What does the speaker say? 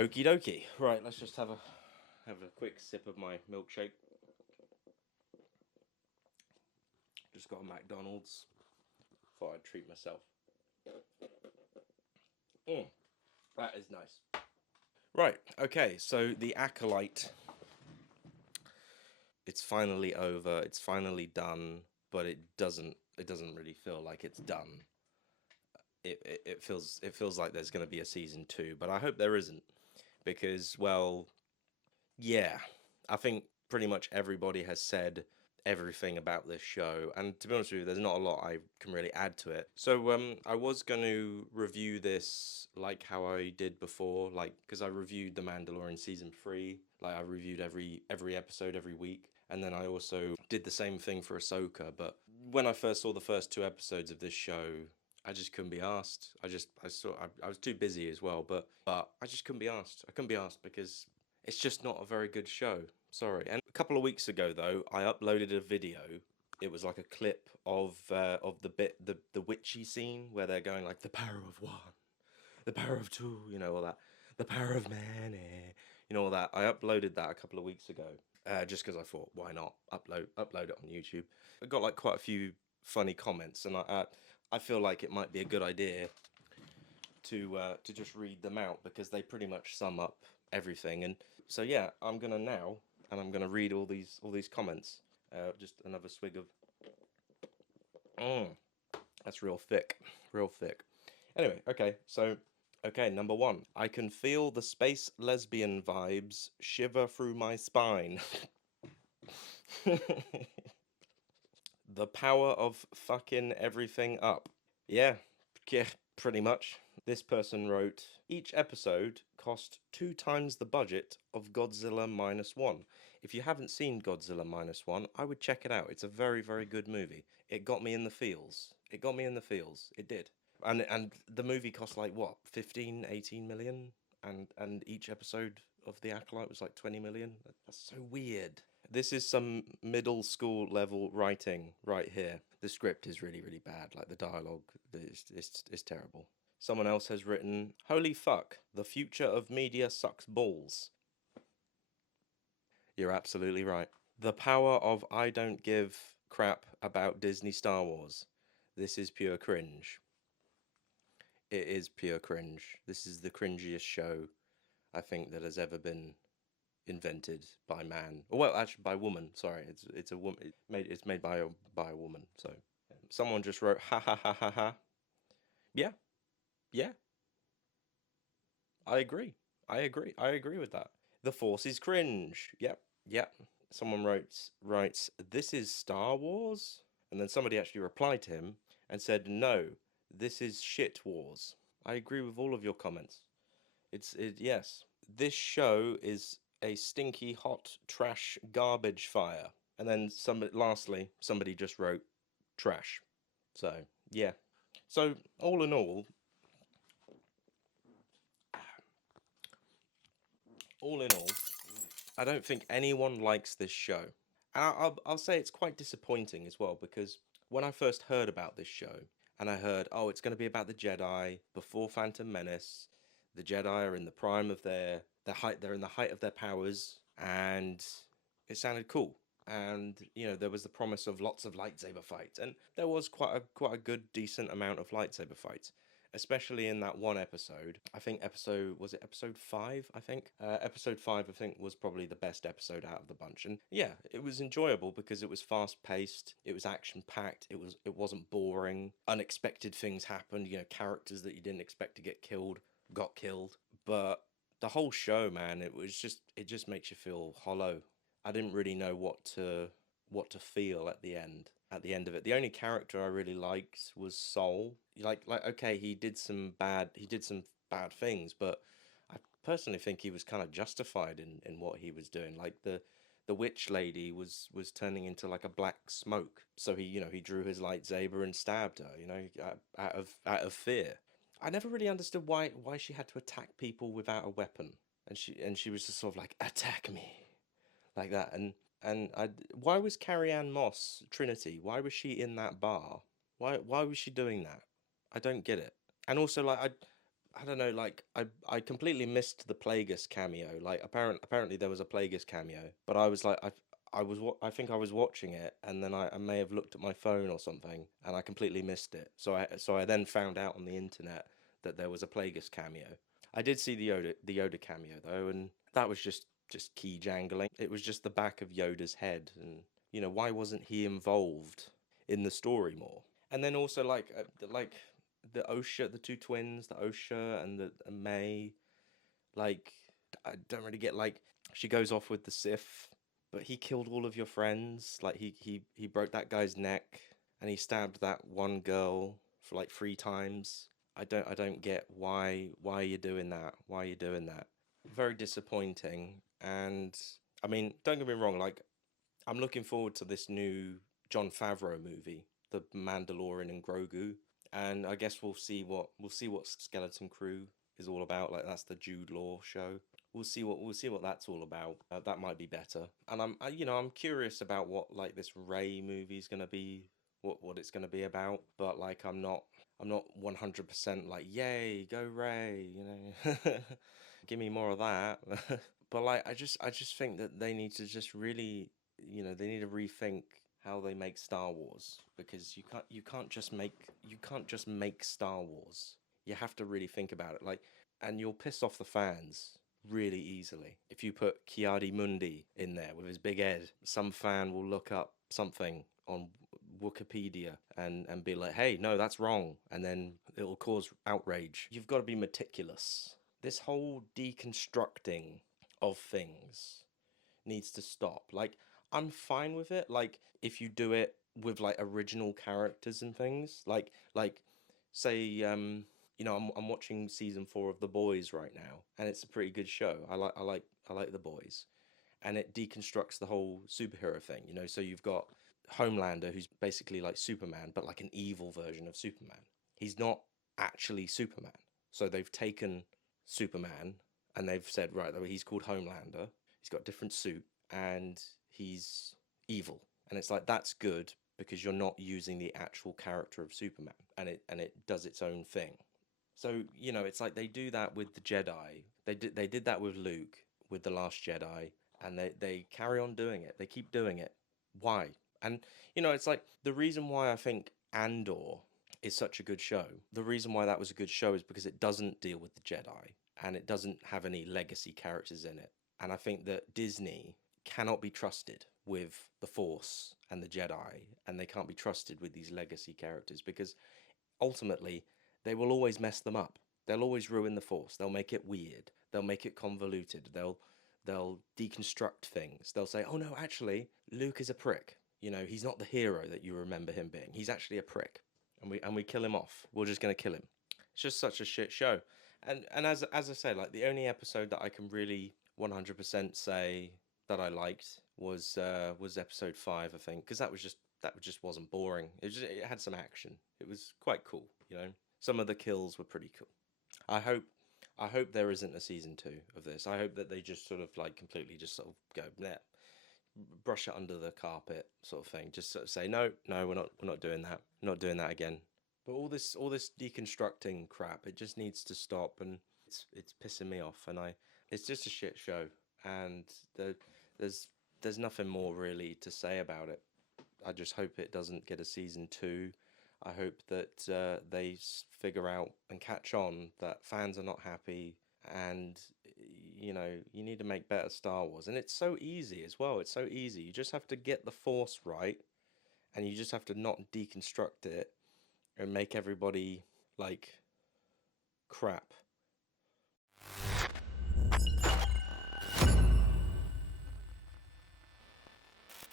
Okie dokie. Right, let's just have a quick sip of my milkshake. Just got a McDonald's. Thought I'd treat myself. That is nice. Right, okay, so the Acolyte. It's finally over. It's finally done, but it doesn't really feel like it's done. It feels like there's going to be a season 2, but I hope there isn't, because, well, yeah, I think pretty much everybody has said everything about this show, and to be honest with you, there's not a lot I can really add to it. So I was going to review this like how I did before, like because I reviewed The Mandalorian season 3, like I reviewed every episode every week, and then I also did the same thing for Ahsoka. But when I first saw the first 2 episodes of this show, I just couldn't be asked. I was too busy as well, but I just couldn't be asked. I couldn't be asked because it's just not a very good show. Sorry. And a couple of weeks ago, though, I uploaded a video. It was like a clip of the witchy scene where they're going like the power of one, the power of two, all that, the power of many, all that. I uploaded that a couple of weeks ago, just because I thought, why not upload it on YouTube. I got like quite a few funny comments, and I feel like it might be a good idea to just read them out because they pretty much sum up everything. And so yeah, I'm gonna read all these comments. Just another swig of. Mm, that's real thick, real thick. Anyway, okay, number one. I can feel the space lesbian vibes shiver through my spine. The power of fucking everything up. Yeah, yeah, pretty much. This person wrote, each episode cost 2 times the budget of Godzilla Minus One. If you haven't seen Godzilla Minus One, I would check it out. It's a very, very good movie. It got me in the feels. It got me in the feels. It did. And the movie cost like what, 15, 18 million? And each episode of The Acolyte was like 20 million. That's so weird. This is some middle school level writing right here. The script is really, really bad. Like the dialogue is terrible. Someone else has written, holy fuck, the future of media sucks balls. You're absolutely right. The power of I don't give crap about Disney Star Wars. This is pure cringe. It is pure cringe. This is the cringiest show I think that has ever been invented by man. Or well, actually by woman. Sorry, it's a woman. It's made by a woman. So someone just wrote ha ha ha ha ha. Yeah, yeah. I agree. I agree with that. The Force is cringe. Yep, yep. Someone writes, this is Star Wars? And then somebody actually replied to him and said, no, this is shit wars. I agree with all of your comments. Yes. This show is a stinky hot trash garbage fire. And then lastly, somebody just wrote trash. So, yeah. So, all in all, I don't think anyone likes this show. And I'll say it's quite disappointing as well because when I first heard about this show and I heard, oh, it's going to be about the Jedi before Phantom Menace, the Jedi are in the prime of their height, they're in the height of their powers, and it sounded cool. And there was the promise of lots of lightsaber fights, and there was quite a good decent amount of lightsaber fights, especially in that one episode. I think episode 5, I think. Episode 5, I think, was probably the best episode out of the bunch. And yeah, it was enjoyable because it was fast paced, it was action packed, it wasn't boring. Unexpected things happened, characters that you didn't expect to get killed got killed. But the whole show, man, it just makes you feel hollow. I didn't really know what to feel at the end. At the end of it, the only character I really liked was Soul. Like okay, he did some bad things, but I personally think he was kind of justified in what he was doing. Like the witch lady was turning into like a black smoke, so he drew his lightsaber and stabbed her. Out of fear. I never really understood why she had to attack people without a weapon, and she was just sort of like attack me like that. And why was Carrie Ann Moss Trinity? Why was she in that bar? Why was she doing that? I don't get it. And also, like, I don't know, like I completely missed the Plagueis cameo. Like apparently there was a Plagueis cameo, but I was like I think I was watching it, and then I may have looked at my phone or something, and I completely missed it. So I then found out on the internet that there was a Plagueis cameo. I did see the Yoda cameo though, and that was just key jangling. It was just the back of Yoda's head, and why wasn't he involved in the story more? And then also like the Osha, the two twins, the Osha and the and May, like I don't really get like she goes off with the Sith, but he killed all of your friends. Like he broke that guy's neck and he stabbed that one girl for like 3 times. I don't get why you're doing that. Why are you doing that? Very disappointing. And I mean, don't get me wrong, like I'm looking forward to this new John Favreau movie, The Mandalorian and Grogu, and I guess we'll see what Skeleton Crew is all about. Like that's the Jude Law show. We'll see what that's all about. That might be better. And I'm curious about what like this Ray movie is gonna be, what it's gonna be about. But like I'm not 100% like yay go Ray. Give me more of that. But like I just think that they need to just really, they need to rethink how they make Star Wars, because you can't just make Star Wars. You have to really think about it. Like, and you'll piss off the fans really easily if you put Kiadi Mundi in there with his big head. Some fan will look up something on Wikipedia and be like, "Hey, no, that's wrong," and then it'll cause outrage. You've got to be meticulous. This whole deconstructing of things needs to stop. Like, I'm fine with it. Like, if you do it with like original characters and things, like say I'm watching season 4 of The Boys right now, and it's a pretty good show. I like The Boys, and it deconstructs the whole superhero thing. So you've got Homelander, who's basically like Superman, but like an evil version of Superman. He's not actually Superman. So they've taken Superman and they've said, right, he's called Homelander. He's got a different suit and he's evil. And it's like that's good because you're not using the actual character of Superman, and it does its own thing. So, it's like they do that with the Jedi. They did that with Luke with The Last Jedi, and they carry on doing it. They keep doing it. Why? And it's like the reason why I think Andor is such a good show. The reason why that was a good show is because it doesn't deal with the Jedi and it doesn't have any legacy characters in it. And I think that Disney cannot be trusted with the Force and the Jedi, and they can't be trusted with these legacy characters because ultimately they will always mess them up. They'll always ruin the Force. They'll make it weird. They'll make it convoluted. They'll deconstruct things. They'll say, "Oh no, actually, Luke is a prick. He's not the hero that you remember him being. He's actually a prick." And we kill him off. We're just going to kill him. It's just such a shit show. And as I say, like the only episode that I can really 100% say that I liked was episode 5, I think, because that just wasn't boring. It had some action. It was quite cool. Some of the kills were pretty cool. I hope I hope there isn't a season 2 of this. I hope that they just sort of like completely just sort of go, nah, brush it under the carpet sort of thing. Just sort of say, no, no, we're not doing that. We're not doing that again. But all this deconstructing crap, it just needs to stop, and it's pissing me off. And it's just a shit show, and there's there's nothing more really to say about it. I just hope it doesn't get a season 2. I hope that they figure out and catch on that fans are not happy, and you need to make better Star Wars. And it's so easy as well. It's so easy. You just have to get the Force right, and you just have to not deconstruct it and make everybody like crap.